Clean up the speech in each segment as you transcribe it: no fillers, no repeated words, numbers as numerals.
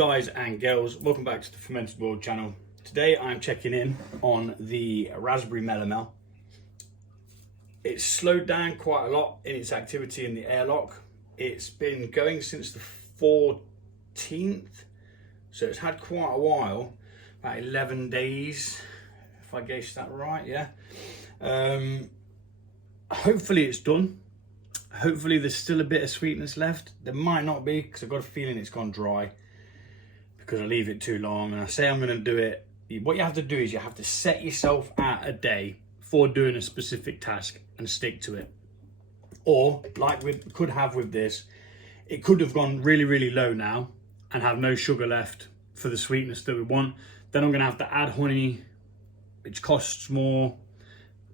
guys and girls, welcome back to the Fermented World channel. Today I'm checking in on the raspberry melomel. It's slowed down quite a lot in its activity in the airlock. It's been going since the 14th, so it's had quite a while, about 11 days, if I guessed that right, yeah. Hopefully it's done. Hopefully there's still a bit of sweetness left. There might not be, because I've got a feeling it's gone dry because I leave it too long. And I say I'm going to do it. What you have to do is you have to set yourself out a day for doing a specific task and stick to it. Or like we could have with this, it could have gone really, really low now and have no sugar left for the sweetness that we want. Then I'm going to have to add honey, which costs more.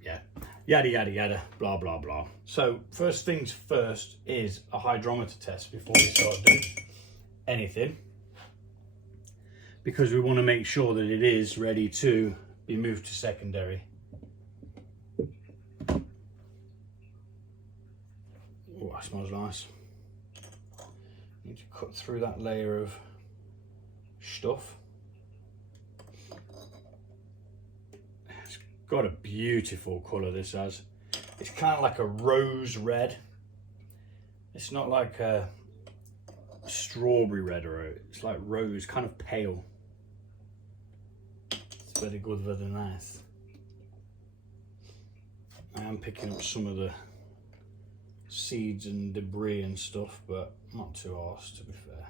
Yeah, yada, yada, yada, blah, blah, blah. So first things first is a hydrometer test before we start doing anything, because we want to make sure that it is ready to be moved to secondary. Oh, that smells nice. Need to cut through that layer of stuff. It's got a beautiful colour, this has. It's kind of like a rose red. It's not like a strawberry red, or it's like rose, kind of pale. It's very good, very nice. I am picking up some of the seeds and debris and stuff, but not too harsh, to be fair.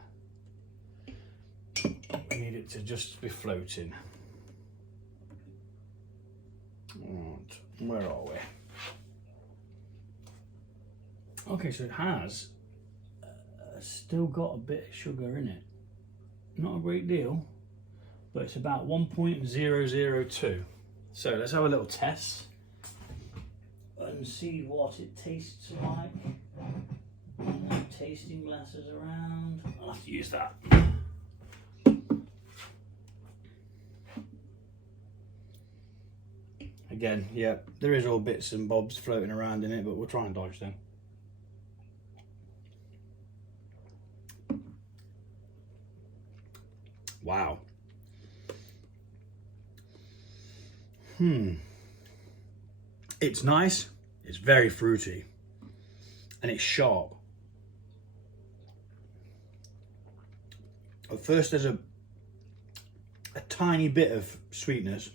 We need it to just be floating. Right, where are we? Okay, so it has still got a bit of sugar in it. Not a great deal, but it's about 1.002. So let's have a little test and see what it tastes like. No tasting glasses around. I'll have to use that. Again, yeah, there is all bits and bobs floating around in it, but we'll try and dodge them. Wow. It's nice, it's very fruity, and it's sharp. At first there's a tiny bit of sweetness,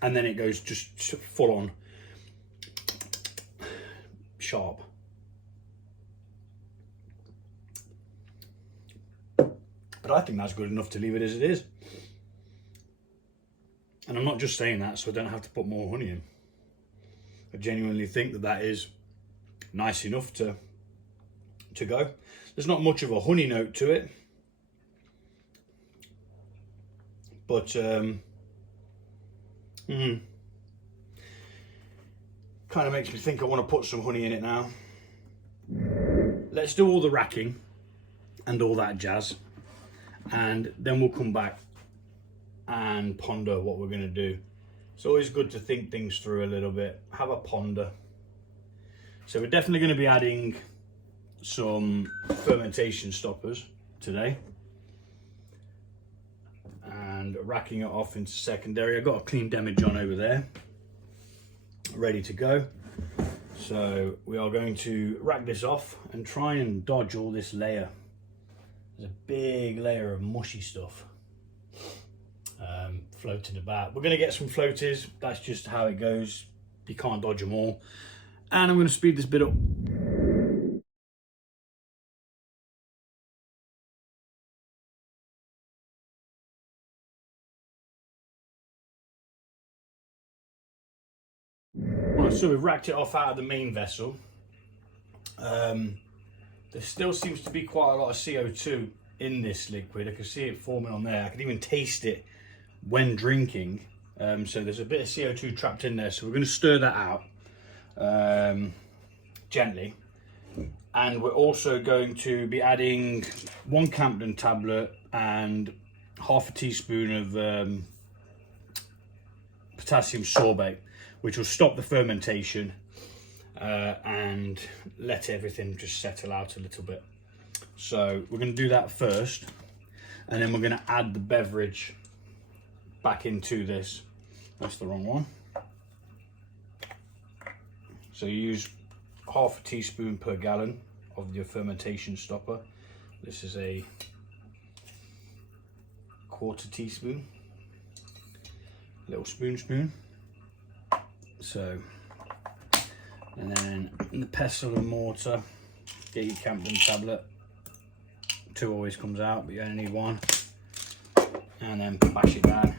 and then it goes just full on sharp. But I think that's good enough to leave it as it is. And I'm not just saying that so I don't have to put more honey in. I genuinely think that that is nice enough to go. There's not much of a honey note to it, but kind of makes me think I want to put some honey in it now. Let's do all the racking and all that jazz, and then we'll come back and ponder what we're going to do. It's always good to think things through a little bit, have a ponder. So we're definitely going to be adding some fermentation stoppers today and racking it off into secondary. I've got a clean demijohn over there ready to go, so we are going to rack this off and try and dodge all this layer. There's a big layer of mushy stuff floating about. We're going to get some floaties, that's just how it goes, you can't dodge them all. And I'm going to speed this bit up. Right, so we've racked it off out of the main vessel. There still seems to be quite a lot of CO2 in this liquid. I can see it forming on there. I can even taste it when drinking. So there's a bit of CO2 trapped in there. So we're going to stir that out gently. And we're also going to be adding 1 campden tablet and half a teaspoon of potassium sorbet, which will stop the fermentation and let everything just settle out a little bit. So we're going to do that first, and then we're going to add the beverage back into this. That's the wrong one. So you use half a teaspoon per gallon of your fermentation stopper. This is a quarter teaspoon, little spoon. So, and then in the pestle and mortar, get your campden tablet. 2 always comes out, but you only need 1. And then bash it down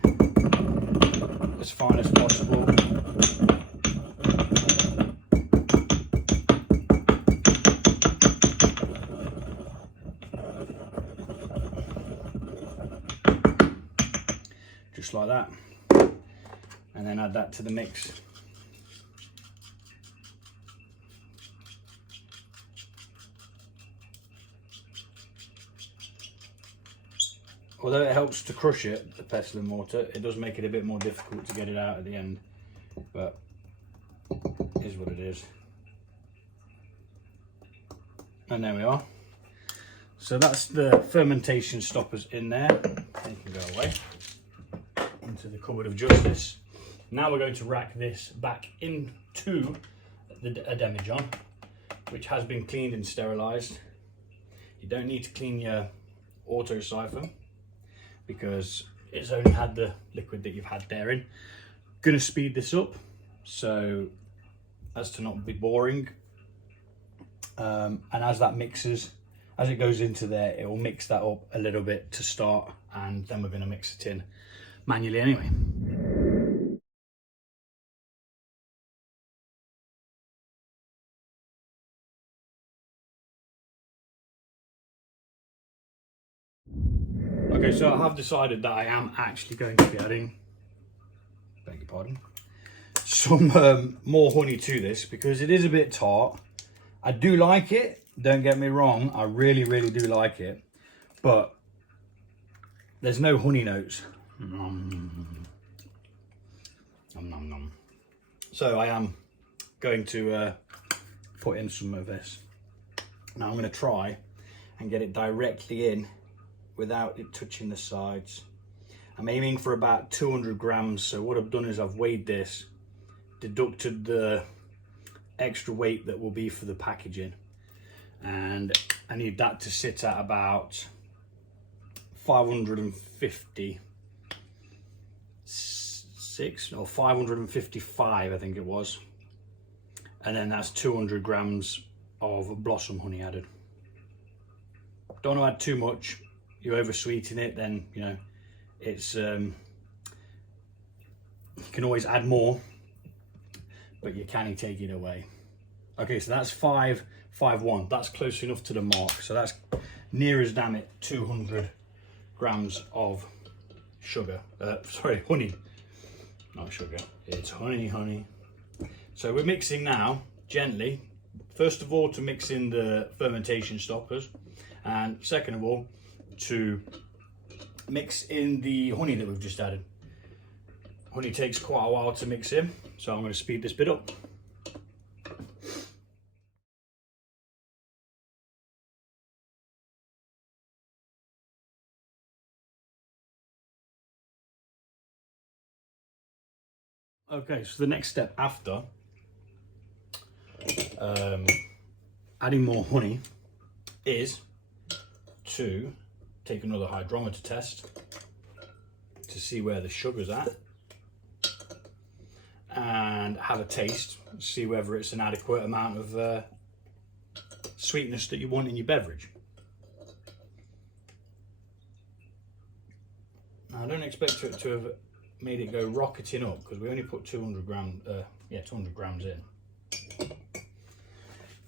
as fine as possible. Just like that. And then add that to the mix. Although it helps to crush it, the pestle and mortar, it does make it a bit more difficult to get it out at the end, but it is what it is. And there we are. So that's the fermentation stoppers in there. They can go away into the cupboard of justice. Now we're going to rack this back into a demijohn, which has been cleaned and sterilised. You don't need to clean your auto siphon, because it's only had the liquid that you've had there in. Gonna speed this up so as to not be boring. And as that mixes, as it goes into there, it will mix that up a little bit to start, and then we're gonna mix it in manually anyway. Okay, so I have decided that I am actually going to be adding, beg your pardon, some more honey to this, because it is a bit tart. I do like it, don't get me wrong, I really do like it, but there's no honey notes. So I am going to put in some of this. Now I'm going to try and get it directly in without it touching the sides. I'm aiming for about 200 grams. So what I've done is I've weighed this, deducted the extra weight that will be for the packaging, and I need that to sit at about 556 or 555, I think it was. And then that's 200 grams of blossom honey added. Don't want to add too much. You over sweeten it, then you know it's you can always add more, but you can take it away. Okay, so that's 551. That's close enough to the mark. So that's near as damn it 200 grams of sugar. Sorry, honey, not sugar. It's honey. So we're mixing now gently. First of all, to mix in the fermentation stoppers, and second of all, to mix in the honey that we've just added. Honey takes quite a while to mix in, so I'm going to speed this bit up. Okay, so the next step after adding more honey is to take another hydrometer test to see where the sugar's at, and have a taste, see whether it's an adequate amount of sweetness that you want in your beverage. Now, I don't expect it to have made it go rocketing up, because we only put 200 grams in.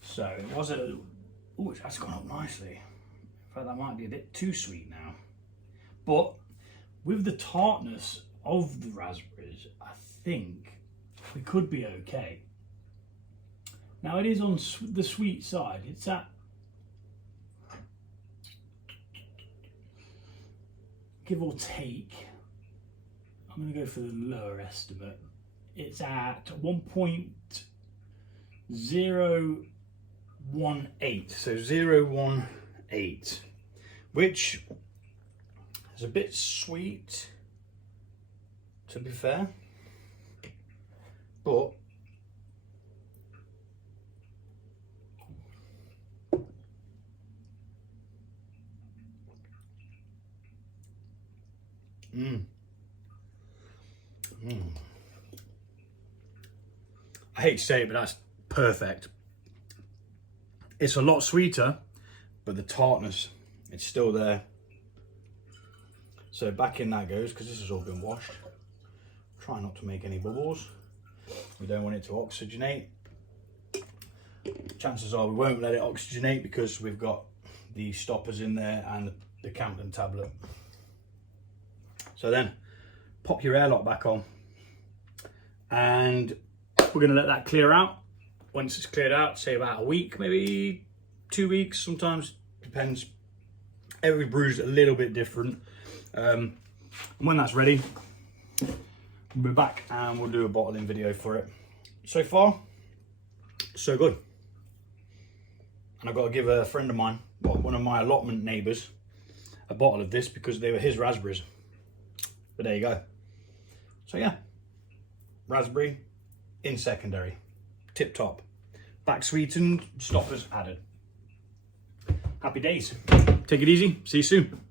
So it was a, oh, that's gone up nicely. In fact, that might be a bit too sweet now. But with the tartness of the raspberries, I think we could be okay. Now it is on the sweet side. It's at, give or take, I'm going to go for the lower estimate. It's at 1.018. So 0.18 8, which is a bit sweet, to be fair, but I hate to say it, but that's perfect. It's a lot sweeter, but the tartness, it's still there. So back in that goes, because this has all been washed. Try not to make any bubbles. We don't want it to oxygenate. Chances are we won't let it oxygenate because we've got the stoppers in there and the Campden tablet. So then pop your airlock back on, and we're going to let that clear out. Once it's cleared out, say about a week, maybe 2 weeks, sometimes depends. Every brew's a little bit different. And when that's ready, we'll be back and we'll do a bottling video for it. So far, so good. And I've got to give a friend of mine, well, one of my allotment neighbours, a bottle of this because they were his raspberries. But there you go. So yeah, raspberry in secondary, tip top, back sweetened, stoppers added. Happy days. Take it easy. See you soon.